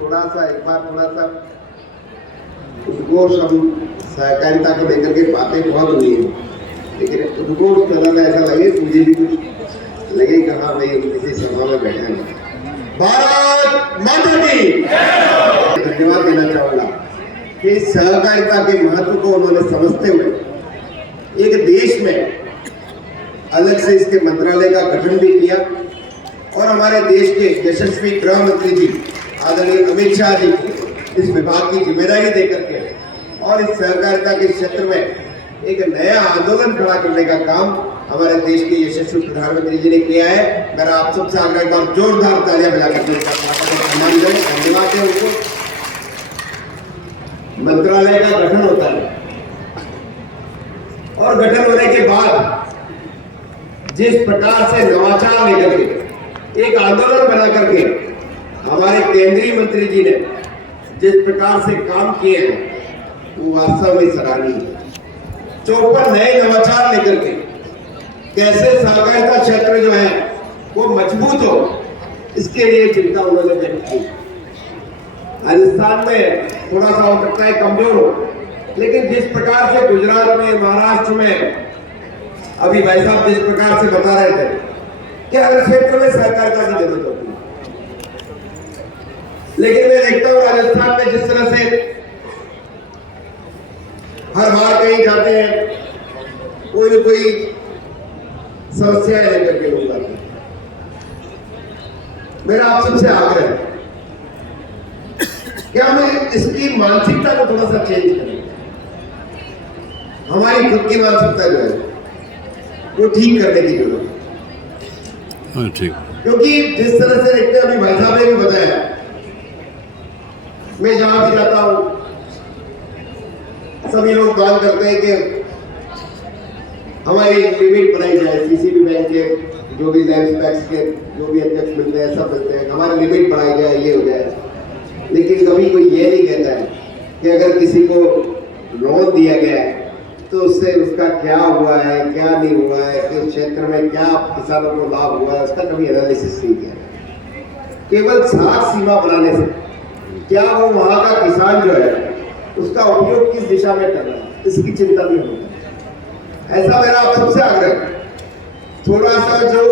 थोड़ा सा उसको सब सहकारिता को लेकर के बातें बहुत हुई है, लेकिन उनको थोड़ा ऐसा लगे, मुझे भी कुछ लगे कि हाँ भाई किसी सभा में बैठे हैं। भारत माता की धन्यवाद देना चाहूंगा कि सहकारिता के महत्व को उन्होंने समझते हुए एक देश में अलग से इसके मंत्रालय का गठन भी किया और हमारे देश के यशस्वी गृह मंत्री जी आदरणीय अमित शाह जी को इस विभाग की जिम्मेदारी देकर के और इस सहकारिता के क्षेत्र में एक नया आंदोलन खड़ा करने का काम हमारे देश के यशस्वी प्रधानमंत्री जी ने किया है। मेरा आप सबसे आग्रह का जोरदार तालियां बजाकर धन्यवाद है उनको। मंत्रालय का गठन होता है और गठन होने के बाद जिस प्रकार से नवाचार लेकर के एक आंदोलन बना करके हमारे केंद्रीय मंत्री जी ने जिस प्रकार से काम किए हैं वो वास्तव में सराहनीय है। 54 नए नवाचार लेकर के कैसे सहकारिता क्षेत्र जो है वो मजबूत हो, इसके लिए चिंता उन्होंने व्यक्त की। राजस्थान में थोड़ा सा हो सकता है कमजोर हो, लेकिन जिस प्रकार से गुजरात में, महाराष्ट्र में अभी भाई साहब जिस प्रकार से बता रहे थे कि हर क्षेत्र में सहकारिता की जरूरत होती है, लेकिन मैं देखता हूं राजस्थान में जिस तरह से हर बार कहीं जाते हैं कोई न कोई समस्याएं लेकर के लोग आते हैं। मेरा आप सबसे आग्रह है कि हमें इसकी मानसिकता को थोड़ा सा चेंज करें। हमारी खुद की मानसिकता जो है वो ठीक करने की जरूरत है। ठीक, क्योंकि जिस तरह से देखते हैं अभी भाई साहब ने भी बताया, मैं जहां भी जाता हूं सभी लोग बात करते हैं कि हमारी लिमिट बनाई जाए, सीसीबी बैंक के जो भी लैंड टैक्स के जो भी अध्यक्ष मिलते हैं सब मिलते हैं, हमारी लिमिट बढ़ाई जाए, ये हो जाए। लेकिन कभी कोई ये नहीं कहता है कि अगर किसी को लोन दिया गया है तो उससे उसका क्या हुआ है, क्या नहीं हुआ है, किस क्षेत्र में क्या किसानों को लाभ हुआ है, उसका कभी एनालिसिस नहीं किया। केवल साख सीमा बनाने से क्या वो वहां का किसान जो है उसका उपयोग किस दिशा में कर रहा है, इसकी चिंता नहीं होती। ऐसा मेरा आप सबसे आग्रह है। थोड़ा सा जो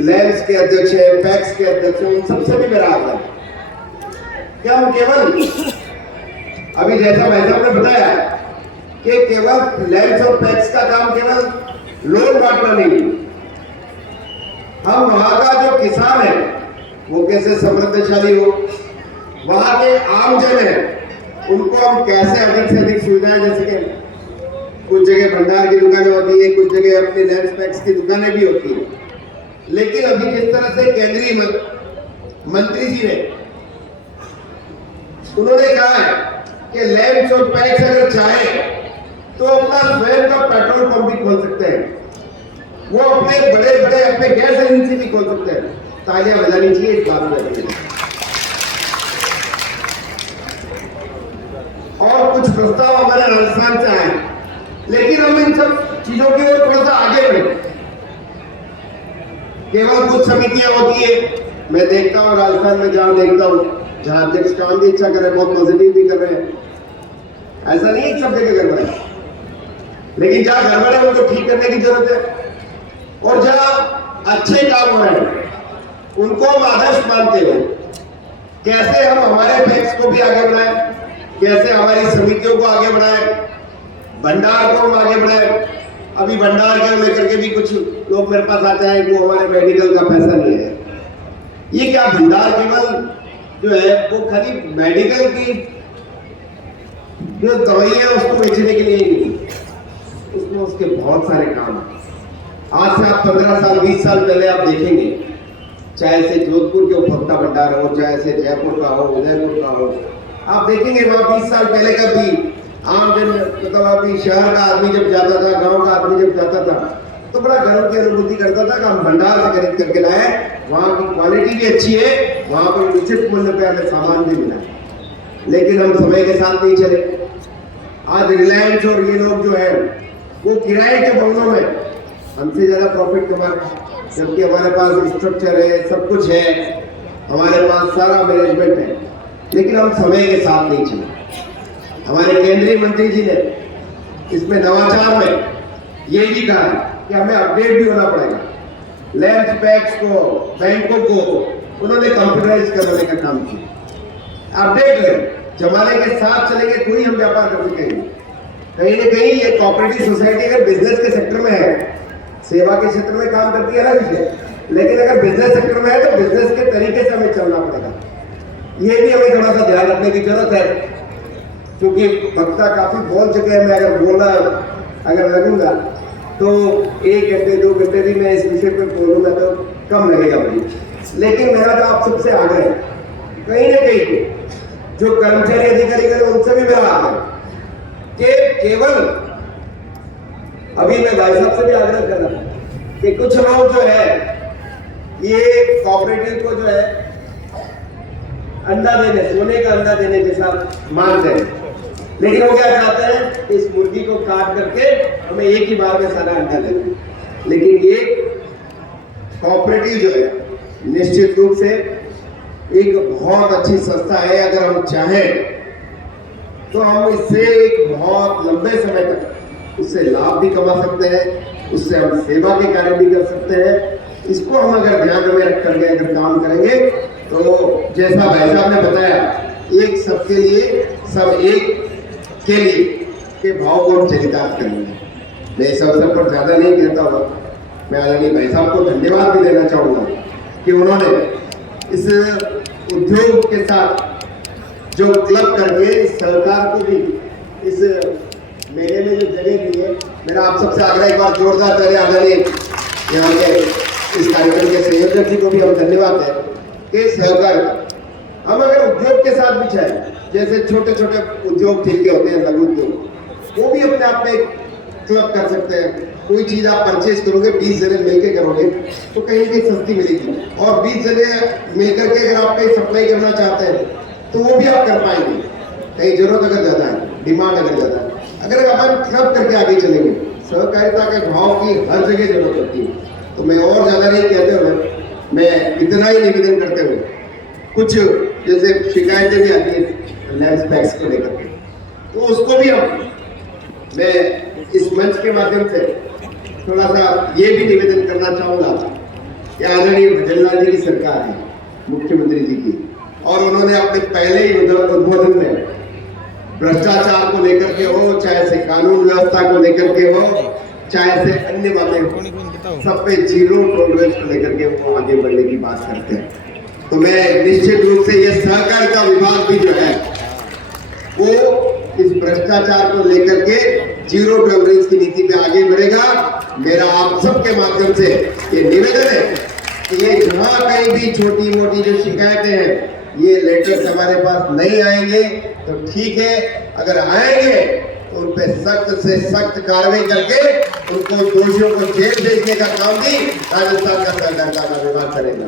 लैंड्स के अध्यक्ष है, पैक्स के अध्यक्ष है, उन सबसे भी मेरा आग्रह है क्या हम केवल अभी जैसा भाई साहब ने बताया कि केवल लैंड्स और पैक्स का काम केवल लोन बांटना नहीं, हम वहां का जो किसान है वो कैसे समृद्धशाली हो, वहां के आमजन है उनको हम कैसे अधिक से अधिक सुविधाएं, जैसे कि कुछ जगह भंडार की दुकानें होती है, कुछ जगह अपने लैंड पैक्स की दुकानें भी होती है। लेकिन अभी जिस तरह से केंद्रीय मंत्री जी ने उन्होंने कहा है कि लैंड और पैक्स अगर चाहे तो अपना स्वयं का पेट्रोल पंप भी खोल सकते हैं, वो अपने बड़े बड़े अपने गैस एजेंसी भी खोल सकते हैं। तालियां बजानी चाहिए इस बात में। और कुछ प्रस्ताव हमारे राजस्थान से आए, लेकिन हम इन सब चीजों की ओर थोड़ा सा आगे बढ़े। केवल कुछ समितियां होती है, मैं देखता हूं राजस्थान में जहां देखता हूं जहां अध्यक्ष काम भी अच्छा कर रहे हैं, बहुत पॉजिटिव भी कर रहे हैं, ऐसा नहीं है सब जगह गड़बड़ है, लेकिन जहां गड़बड़ है उनको ठीक करने की जरूरत है। और जहां अच्छे काम हो रहे हैं उनको हम आदर्श मानते हुए कैसे हम हमारे पैक्स को भी आगे बढ़ाएं, कैसे हमारी समितियों को आगे बढ़ाएं, भंडार को हम आगे बढ़ाएं। अभी भंडार के लेकर के भी कुछ लोग मेरे पास आते हैं कि वो हमारे मेडिकल का पैसा नहीं है। ये क्या भंडार केवल जो है वो खाली मेडिकल की जो दवाइयां उसको बेचने के लिए ही नहीं, उसमें उसके बहुत सारे काम हैं। आज से आप 15 साल 20 साल पहले आप देखेंगे, चाहे से जोधपुर के उपभोक्ता भंडार हो, चाहे से जयपुर का हो, उदयपुर का हो, आप देखेंगे वहां 20 साल पहले का भी आम जन मतलब अभी शहर का आदमी जब जाता था, गांव का आदमी जब जाता था तो बड़ा गर्व की अनुभूति करता था कि हम भंडार से खरीद करके लाए, वहां की क्वालिटी भी अच्छी है, वहां पर उचित मूल्य पे हमें सामान भी मिला। लेकिन हम समय के साथ नहीं चले। आज रिलायंस और ये लोग जो है वो किराए के बंगलों में हमसे ज्यादा प्रॉफिट कमा रहे हैं, जबकि हमारे पास स्ट्रक्चर है, सब कुछ है, हमारे पास सारा मैनेजमेंट है, लेकिन हम समय के साथ नहीं चले। हमारे केंद्रीय मंत्री जी ने इसमें नवाचार में ये भी कहा है कि हमें अपडेट भी होना पड़ेगा। लैंड पैक्स को, बैंकों को उन्होंने कंप्यूटराइज करने का काम किया। अपडेट रहे, जमाने के साथ चलेंगे तो ही हम व्यापार कर सकेंगे। कहीं ना कहीं ये कोऑपरेटिव सोसाइटी अगर बिजनेस के सेक्टर में है, सेवा के क्षेत्र में काम करती है अलग विषय, लेकिन अगर बिजनेस सेक्टर में है तो बिजनेस के तरीके से हमें चलना पड़ेगा। ये भी हमें थोड़ा सा ध्यान रखने की जरूरत है, क्योंकि वक्ता काफी बोल चुके हैं। मैं अगर बोलना अगर लगूंगा तो 1 घंटे 2 घंटे भी मैं इस विषय पर बोलूंगा तो कम लगेगा मुझे। लेकिन मेरा तो आप सबसे आग्रह है, कहीं ना कहीं जो कर्मचारी अधिकारी करें उनसे भी मेरा आग्रह कि केवल अभी मैं भाई साहब से भी आग्रह कर रहा हूं कि कुछ लोग जो है ये कोऑपरेटिव को जो है अंडा देने, सोने का अंडा देने के साथ मानते हैं, लेकिन वो क्या चाहते हैं, इस मुर्गी को काट करके हमें एक ही बार में सारा अंडा देना। लेकिन ये कोऑपरेटिव जो है निश्चित रूप से एक बहुत अच्छी संस्था है। अगर हम चाहें तो हम इससे एक बहुत लंबे समय तक उससे लाभ भी कमा सकते हैं, उससे हम सेवा के कार्य भी कर सकते हैं। इसको हम अगर ध्यान में रख करके अगर काम करेंगे तो जैसा भाई साहब ने बताया, एक सबके लिए सब एक के लिए के भाव को हम चरितार्थ करेंगे। मैं इस अवसर पर ज्यादा नहीं कहता हूँ, मैं आदरणीय भाई साहब को धन्यवाद भी देना चाहूंगा कि उन्होंने इस उद्योग के साथ जो क्लब करके सरकार को भी इस मेले में जो जगह दी है। मेरा आप सबसे आग्रह एक बार जोरदार तरह आदरणीय यहाँ के इस कार्यक्रम के संयोजक जी को भी हम धन्यवाद दें कि सहकार हम अगर उद्योग के साथ भी चाहे, जैसे छोटे छोटे उद्योग ठीक होते हैं, लघु उद्योग, वो भी अपने आप में क्लब कर सकते हैं। कोई चीज आप परचेज करोगे, 20 जने मिलकर करोगे तो कहीं कहीं सस्ती मिलेगी, और 20 जने मिलकर के अगर आप कहीं सप्लाई करना चाहते हैं तो वो भी आप कर पाएंगे। कहीं जरूरत अगर ज्यादा है, डिमांड अगर ज्यादा है, अगर अपन क्लब करके आगे चलेंगे, सहकारिता के भाव की हर जगह जरूरत होती है। तो मैं और ज्यादा नहीं कहते हुए, मैं इतना ही निवेदन करते हुए, कुछ जैसे शिकायतें भी आती है लैंड पैक्स को लेकर के, तो उसको भी मैं इस मंच के माध्यम से थोड़ा सा ये भी निवेदन करना चाहूंगा कि आदरणीय भजनलाल जी की सरकार है, मुख्यमंत्री जी की, और उन्होंने अपने पहले ही उद्बोधन में भ्रष्टाचार को लेकर के हो, चाहे से कानून व्यवस्था को लेकर के हो, चाहे से अन्य बातें हो, सब पे जीरो टॉलरेंस को लेकर के वो आगे बढ़ने की बात करते हैं। तो मैं निश्चित रूप से ये सहकारिता विभाग भी जो है वो इस भ्रष्टाचार को लेकर के जीरो टॉलरेंस की नीति पे आगे बढ़ेगा। मेरा आप सबके माध्यम से ये निवेदन है कि ये जहां कहीं भी छोटी मोटी जो शिकायतें हैं, ये लेटर्स हमारे पास नहीं आएंगे तो ठीक है, अगर आएंगे तो उन पे सख्त से सख्त कार्रवाई करके उनको दोषियों को जेल भेजने का काम भी राजस्थान का सहकारिता विभाग करेगा।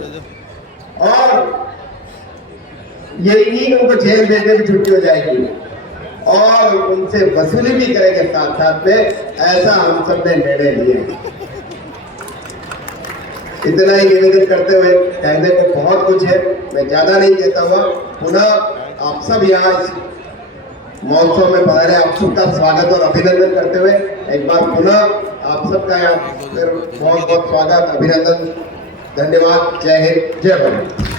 और यही नहीं उनको जेल भेजने की छुट्टी हो जाएगी और उनसे वसूली भी करेंगे साथ साथ में, ऐसा हम सब ने निर्णय लिया। इतना ही निवेदन करते हुए, कहने को बहुत कुछ है, मैं ज्यादा नहीं कहता हुआ, पुनः आप सब यहाँ इस महोत्सव में पधारे, आप सबका स्वागत और अभिनंदन करते हुए एक बार पुनः आप सबका यहाँ बहुत बहुत स्वागत, अभिनंदन, धन्यवाद। जय हिंद, जय भारत।